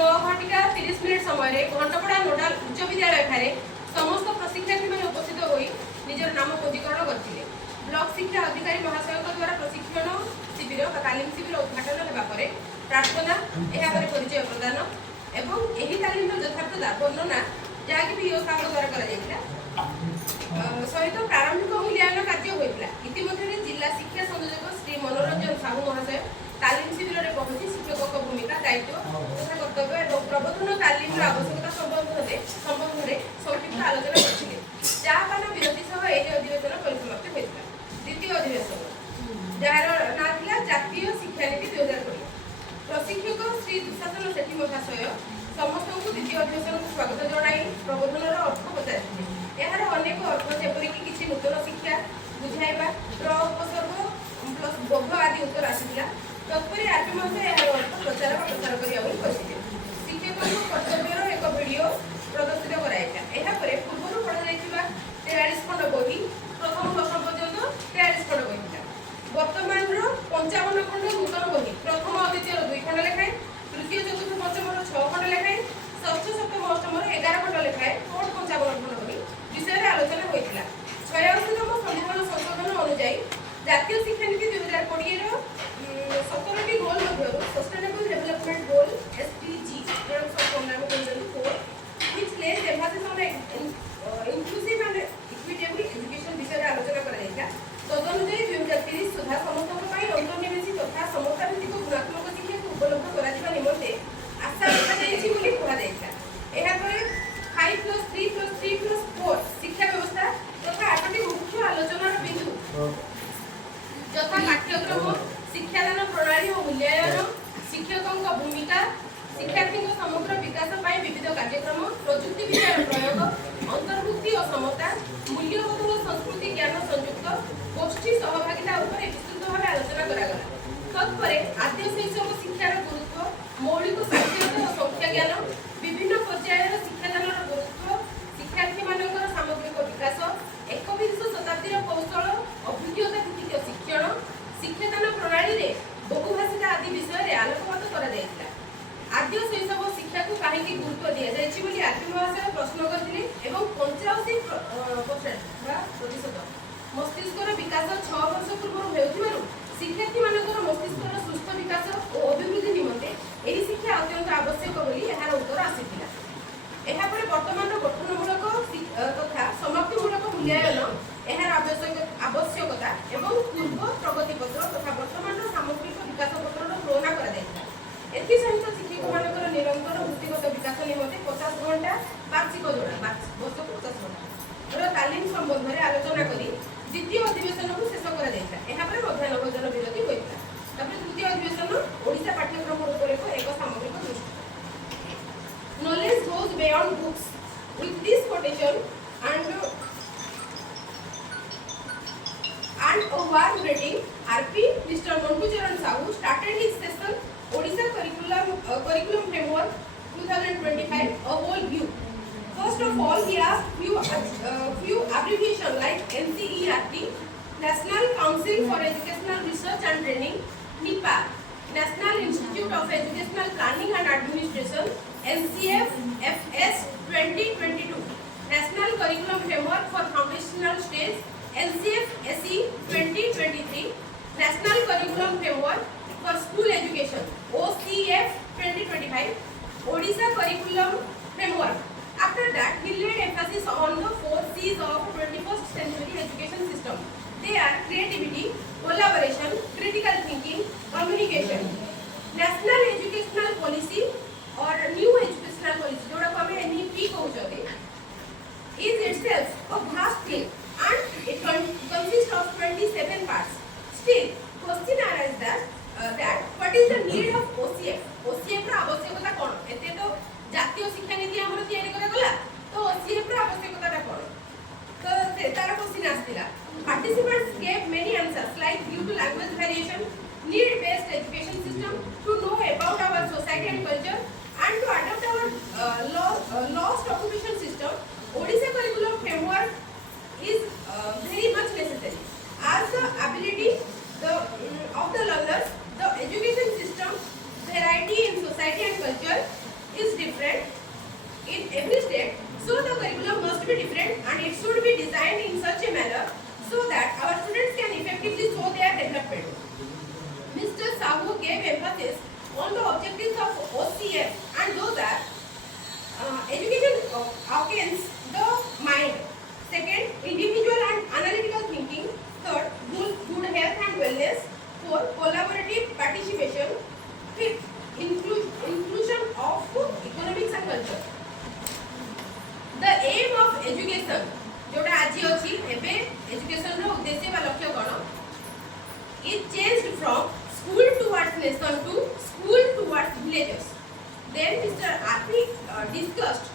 9:30 समय घंटपड़ा नोडाल उच्च विद्यालय ठारे समस्त प्रशिक्षार्थी मैंने उपस्थित होई निजर नाम पंजीकरण करथिले। ब्लॉक शिक्षा अधिकारी महाशय द्वारा प्रशिक्षण शिविर तालीम शिविर उद्घाटन हेबा परे प्रार्थना एहा परे परिचय प्रदान एवं एही तालीम यथार्थता वर्णना जहाँकि भी साहब द्वारा करा जाइतिला सहित प्रारंभिक मूल्यांकन कार्य होइतिला। इतिमध्ये जिला शिक्षा संयोजक श्री मनोरंजन साहू महाशय तालीम शिविर में पहुंची शिक्षक भूमिका दायित्व तथा कर्तव्य और प्रबोधन तालीम आवश्यकता संबंध में संक्षिप्त आलोचना करथिले। चापान विरति सह एही अधिवेशन परिसमाप्ति होइतिला। द्वितीय अधिवेशन जार ना थिला जातीय शिक्षा नीति 2020। प्रशिक्षक श्री दुशासन सेठी महाशय समस्त को द्वितीय अधिवेशन को स्वागत जणाई प्रबोधन अर्थ पचारिथिले। यार अनेक अर्थ जेपरि कि किछि नूतन शिक्षा बुझाइबा उपसर्ग प्लस बोध आदि उत्तर आसिथिला। तत्परे आरपी महाशय यार अर्थ प्रचार करिया बोली कहिथिले। शिक्षकों कर्तव्यर एक वीडियो प्रदर्शित कराइला। एहा परे पूर्व पढ़ा जाइथिबा 43 खंड बही प्रथम दशम पर्यंत 43 खंड बही थिला। वर्तमान रो 55 खंड नूतन बही प्रथम द्वितीय 2 खंड लेखाय तृतीय चतुर्थ पंचम 6 खंड लेखाय षष्ठ सप्तम अष्टम 11 खंड लेखाय मोट 55 खंड बही विषय आलोचना होइथिला। 86तम संविधान संशोधन अनुसार जातीय शिक्षा नीति 2020 रो 17टी गोल मध्यरु सस्टेनेबल डेवलपमेंट गोल एसडीजी जन सब नाम कहजन 4 which less Mphasis on inclusive and equitable education विषय आलोचना करा जाइता। तदनुसार 2030 सुधा समस्त पई अंतर्निवेशी तथा समता भित्तिक गुणात्मक शिक्षा को उपलब्ध करा दिबा निमंते आशा रखा जाइछि बोली कहा जाइता। एहा परे 5+3+3+4 शिक्षा व्यवस्था तथा 8टी मुख्य आलोचनार बिंदु यथा पाठ्यक्रम शिक्षादान प्रणाली और मूल्यांकन शिक्षकों भूमिका शिक्षार्थी समग्र विकास विविध कार्यक्रम प्रजुक्ति विषय प्रयोग अंतर्भुक्ति और समता मूल्यबोधन संस्कृति ज्ञान संयुक्त गोष्ठी सहभागिता विस्तृत भाव आलोचना करागला। तत्परे आद्य शैशव शिक्षार गुरुत्व मौलिक साक्षरता और संख्या ज्ञान विभिन्न पर्यायर शिक्षादान गुरुत्व शिक्षार्थी मानकर सामग्रिक विकास 21वीं शताब्दीर कौशल अभिज्ञता भित्तिक शिक्षण शिक्षादान प्रणाली रे बहुभाषिता आदि विषय रे आलोकपात करा जायतिला। आद्य शैशव शिक्षा को काहेकि गुरुत्व दिया जायछि बोली आरपी महाशय प्रश्न करथिले एवं 85% मस्तिष्कर विकास 6 वर्ष पूर्व हेउथिबारु शिक्षार्थी मानकर मस्तिष्कर सुस्थ विकास और अभिवृद्धि निमंते एही शिक्षा अत्यंत आवश्यक बोली एहार उत्तर आसिथिला। एहा परे वर्तमान गठनमूलक तथा समाप्तिमूलक मूल्यांकन एहार आवश्यकता एवं पूर्व प्रगति पत्र तथा वर्तमान सामग्रिक विकास पत्र तुलना करा जायता। एथि सहित शिक्षक मानकर निरंतर वृत्तिगत विकास निमंते 50 घंटा वार्षिक जोड़ा वर्षक 50 घंटा तालीम संबंध में आलोचना करी द्वितीय अधिवेशन को शेष करा जायता। एहा परे मध्याह्न भोजन विरति होइता। तबे तृतीय अधिवेशन ओडिसा पाठ्यक्रम ऊपर एक सामग्रिक दृष्टि knowledge goes beyond books. With this quotation and a warm greeting, RP Mr. Montu Charan Sahu started his session Odisha curriculum framework 2025 a whole view. First of all, he asked few abbreviation like NCERT, National Council for Educational Research and Training, NIPA, National Institute of Educational Planning and Administration, NCF FS 2022, National Curriculum Framework for Foundational Stage, NCF SE 2023, National Curriculum Framework for School Education, OCF 2025, Odisha Curriculum Framework. After that, he laid emphasis on the 4 C's of 21st century education system. They are creativity, collaboration, critical thinking, Mr. Sahu gave emphasis on the objectives of OCF, and those are education awakens the mind. Second, individual and analytical thinking. Third, good health and wellness. Fourth, collaborative participation. Fifth, inclusion of economics and culture. The aim of education जोटा आज अछि एबे education रो उद्देश्य बा लक्ष्य कोन it changed from school towards nation to school towards villages. Then Mr. Arpi discussed